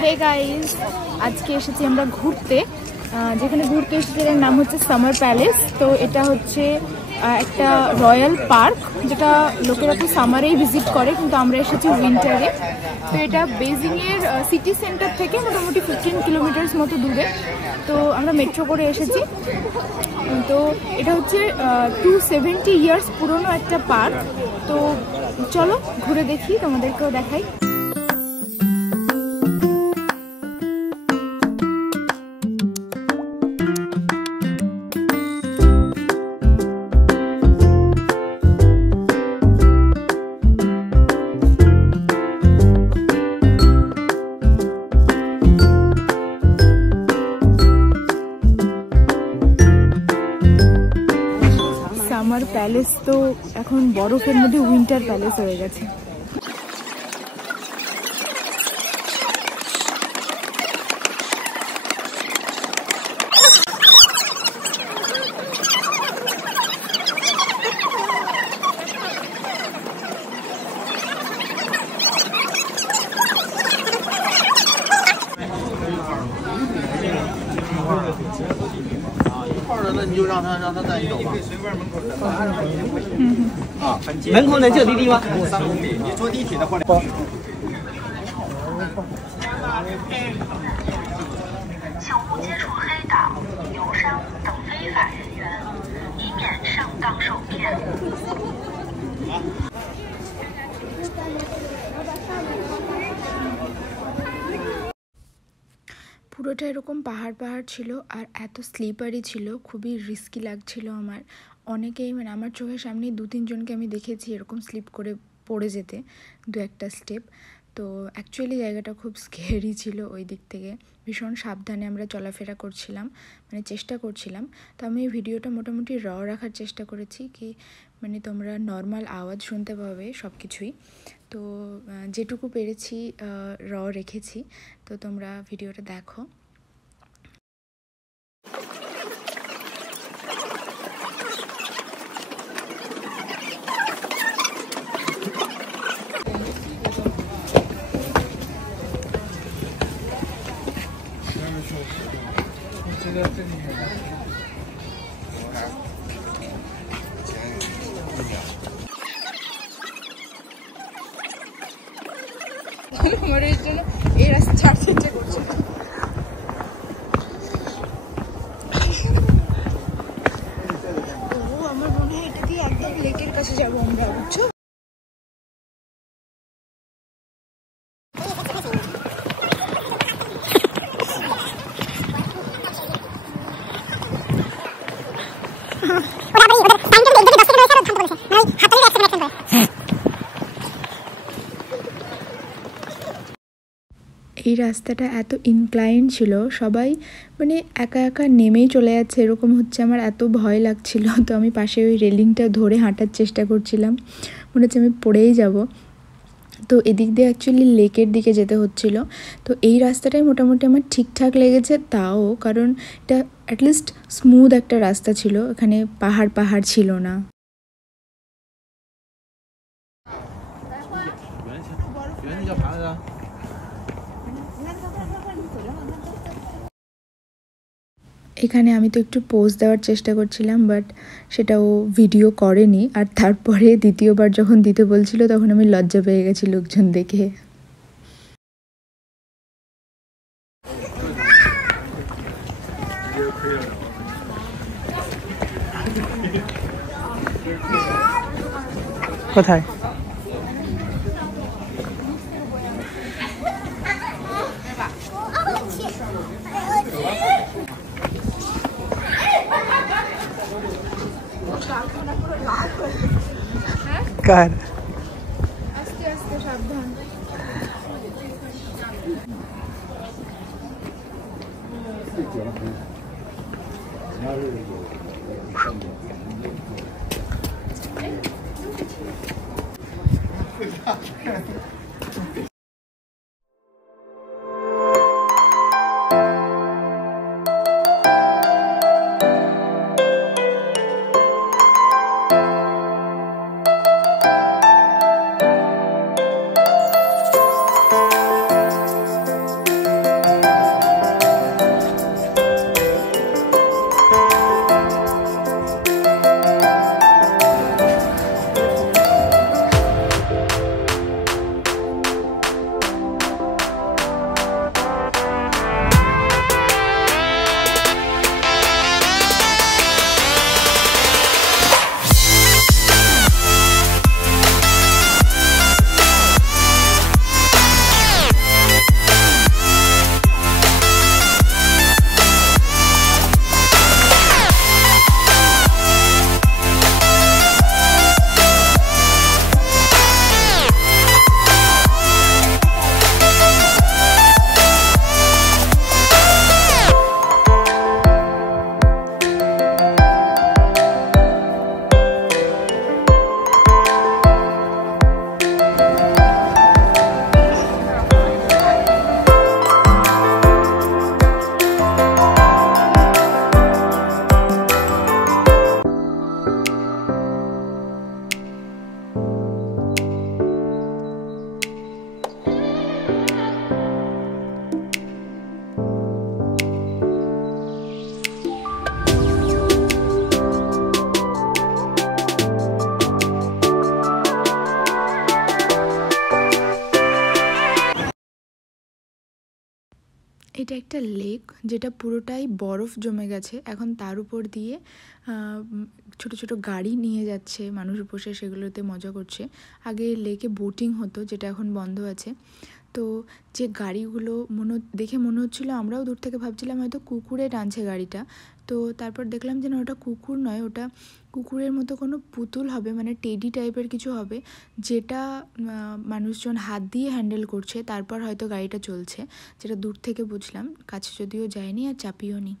Hey guys, আজকে এসেছি আমরা ঘুরতে। যেখানে ঘুরতে এসেছি এর নাম হচ্ছে সামার প্যালেস। তো এটা হচ্ছে একটা রয়্যাল পার্ক, যেটা লোকেরা তো সামারেই ভিজিট করে, কিন্তু আমরা এসেছি উইন্টারে। তো এটা বেজিংয়ের সিটি সেন্টার থেকে মোটামুটি 15 কিলোমিটার্স মতো দূরে। তো আমরা মেট্রো করে এসেছি। তো এটা হচ্ছে 270 ইয়ার্স পুরনো একটা পার্ক। তো চলো ঘুরে দেখি, তোমাদেরকেও দেখাই। সামার প্যালেস তো এখন বরফের মধ্যে উইন্টার প্যালেস হয়ে গেছে।门口能叫滴滴吗？你坐地铁的话，请勿接触黑党、油商等非法人员，以免上当受骗。পুরোটা এরকম পাহাড় পাহাড় ছিল, আর এত স্লিপারি ছিল, খুবই রিস্কি লাগছিল আমার। অনেকেই মানে আমার চোখের সামনেই 2-3 জনকে আমি দেখেছি এরকম স্লিপ করে পড়ে যেতে 2-1টা স্টেপ। তো অ্যাকচুয়ালি জায়গাটা খুব স্কেরি ছিল। ওই দিক থেকে ভীষণ সাবধানে আমরা চলাফেরা করছিলাম, মানে চেষ্টা করছিলাম। তো আমি এই ভিডিওটা মোটামুটি র রাখার চেষ্টা করেছি, কি মানে তোমরা নর্মাল আওয়াজ শুনতে পাবে সব কিছুই। তো যেটুকু পেরেছি র রেখেছি। তো তোমরা ভিডিওটা দেখো। আমার এর জন্য এই রাস্তা ছাড়তে ইচ্ছে করছে। আমার মনে হয় এটা দিয়ে একদম লেকের কাছে যাবো আমরা, বুঝছো? এই রাস্তাটা এত ইনক্লাইন ছিল, সবাই মানে একা একা নেমেই চলে যাচ্ছে এরকম হচ্ছে। আমার এত ভয় লাগছিল। তো আমি পাশে ওই রেলিংটা ধরে হাঁটার চেষ্টা করছিলাম, মনে হচ্ছে আমি পড়েই যাব। তো এদিক দিয়ে অ্যাকচুয়ালি লেকের দিকে যেতে হচ্ছিল। তো এই রাস্তাটাই মোটামুটি আমার ঠিকঠাক লেগেছে, তাও কারণ এটা অ্যাটলিস্ট স্মুথ একটা রাস্তা ছিল, এখানে পাহাড় পাহাড় ছিল না। এখানে আমি তো একটু পোজ দেওয়ার চেষ্টা করছিলাম, বাট সেটা ও ভিডিও করেনি। আর তারপরে দ্বিতীয়বার যখন দিতে বলছিল তখন আমি লজ্জা পেয়ে গেছি লোকজন দেখে। কোথায়? কার? আস্তে আস্তে, সাবধান। এটা একটা লেক যেটা পুরোটাই বরফ জমে গেছে। এখন তার উপর দিয়ে ছোট ছোট গাড়ি নিয়ে যাচ্ছে, মানুষ বসে সেগুলোতে মজা করছে। আগে লেকে বোটিং হতো, যেটা এখন বন্ধ আছে। তো যে গাড়িগুলো দেখে মনে হচ্ছিলো, আমরাও দূর থেকে ভাবছিলাম হয়তো কুকুরে টানছে গাড়িটা। তো তারপর দেখলাম যে না, ওটা কুকুর নয়, ওটা কুকুরের মতো কোনো পুতুল হবে, মানে টেডি টাইপের কিছু হবে, যেটা মানুষজন হাত দিয়ে হ্যান্ডেল করছে, তারপর হয়তো গাড়িটা চলছে। যেটা দূর থেকে বুঝলাম, কাছে যদিও যায়নি আর চাপিও নি।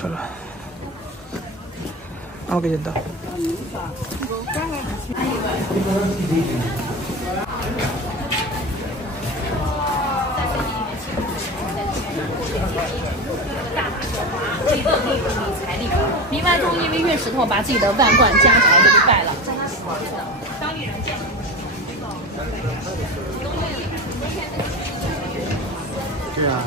চলো, আমাকে যেতে দাও।明白中因为运石头把自己的万贯家财都给败了。当地人见。对啊。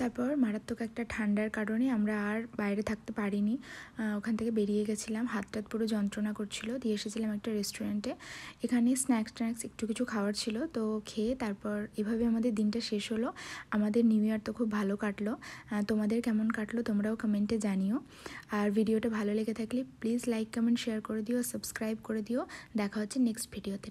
তারপর মারাত্মক একটা ঠান্ডার কারণে আমরা আর বাইরে থাকতে পারিনি, ওখান থেকে বেরিয়ে গেছিলাম। হাত টাত পুরো যন্ত্রণা করছিল। দিয়ে এসেছিলাম একটা রেস্টুরেন্টে, এখানে স্ন্যাক্স একটু কিছু খাওয়ার ছিল, তো খেয়ে তারপর এভাবে আমাদের দিনটা শেষ হলো। আমাদের নিউ ইয়ার তো খুব ভালো কাটলো। তোমাদের কেমন কাটলো তোমরাও কমেন্টে জানিও। আর ভিডিওটা ভালো লেগে থাকলে প্লিজ লাইক কমেন্ট শেয়ার করে দিও, সাবস্ক্রাইব করে দিও। দেখা হচ্ছে নেক্সট ভিডিওতে।